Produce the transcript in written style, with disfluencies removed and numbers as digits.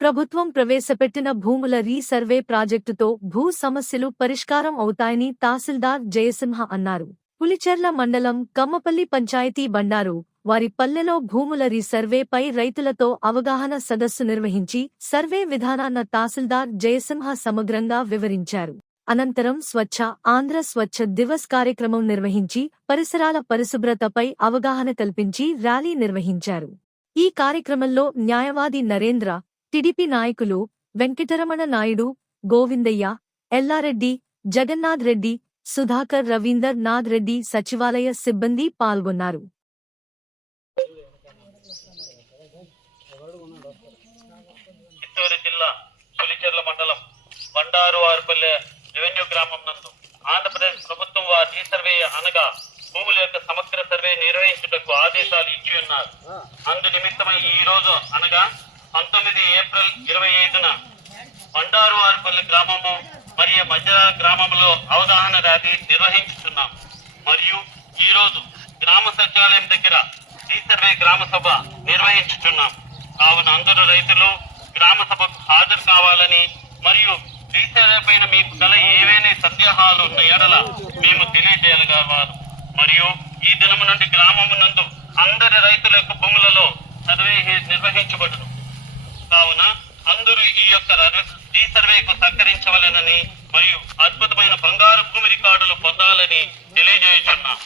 ప్రభుత్వం ప్రవేశపెట్టిన భూముల రీసర్వే ప్రాజెక్టుతో భూ సమస్యలు పరిష్కారం అవుతాయని తహసీల్దార్ జయసింహ అన్నారు. పులిచెర్ల మండలం కమ్మపల్లి పంచాయతీ బండారు వారి పల్లెలో భూముల రీసర్వేపై రైతులతో అవగాహన సదస్సు నిర్వహించి సర్వే విధానాన్న తహసీల్దార్ జయసింహ సమగ్రంగా వివరించారు. అనంతరం స్వచ్ఛ ఆంధ్ర స్వచ్ఛ దివస్ కార్యక్రమం నిర్వహించి పరిసరాల పరిశుభ్రతపై అవగాహన కల్పించి ర్యాలీ నిర్వహించారు. ఈ కార్యక్రమంలో న్యాయవాది నరేంద్ర, టీడీపీ నాయకులు వెంకటరమణ నాయుడు, గోవిందయ్య, ఎల్లారెడ్డి, జగన్నాథ్ రెడ్డి, సుధాకర్, రవీందర్ నాథ్ రెడ్డి, సచివాలయ సిబ్బంది పాల్గొన్నారు. చిత్తూరు జిల్లా పులిచెర్ల మండలం బండారు ఆరుపల్లె రెవెన్యూ గ్రామం నందు ఆంధ్రప్రదేశ్ ప్రభుత్వం వారి రీసర్వే అనగా భూముల యొక్క సమగ్ర సర్వే నిర్వహించుటకు ఆదేశాలు ఇచ్చి ఉన్నారు. అందు నిమిత్తమై ఈ రోజు అనగా 19 ఏప్రిల్ 25న బండారు ఆరుపల్లి గ్రామము మరియు మధ్య గ్రామంలో అవగాహన ర్యాలీ నిర్వహించుతున్నాం. మరియు ఈ రోజు గ్రామ సచివాలయం దగ్గర రీసర్వే గ్రామ సభ నిర్వహించుతున్నాం. కావున అందరూ రైతులు గ్రామ సభకు హాజరు కావాలని మరియు రీసర్వే పైన మీకు గల ఏవైనా సందేహాలు ఉన్న ఎడల మేము తెలియజేయగలవారు. మరియు ఈ దినము నుండి గ్రామము నందు అందరి రైతుల యొక్క భూములలో సర్వే నిర్వహించబడును. కావున అందరూ ఈ యొక్క రీసర్వేకు సహకరించవలెనని మరియు అద్భుతమైన బంగారు భూమి రికార్డులు పొందాలని తెలియజేయుచున్నాం.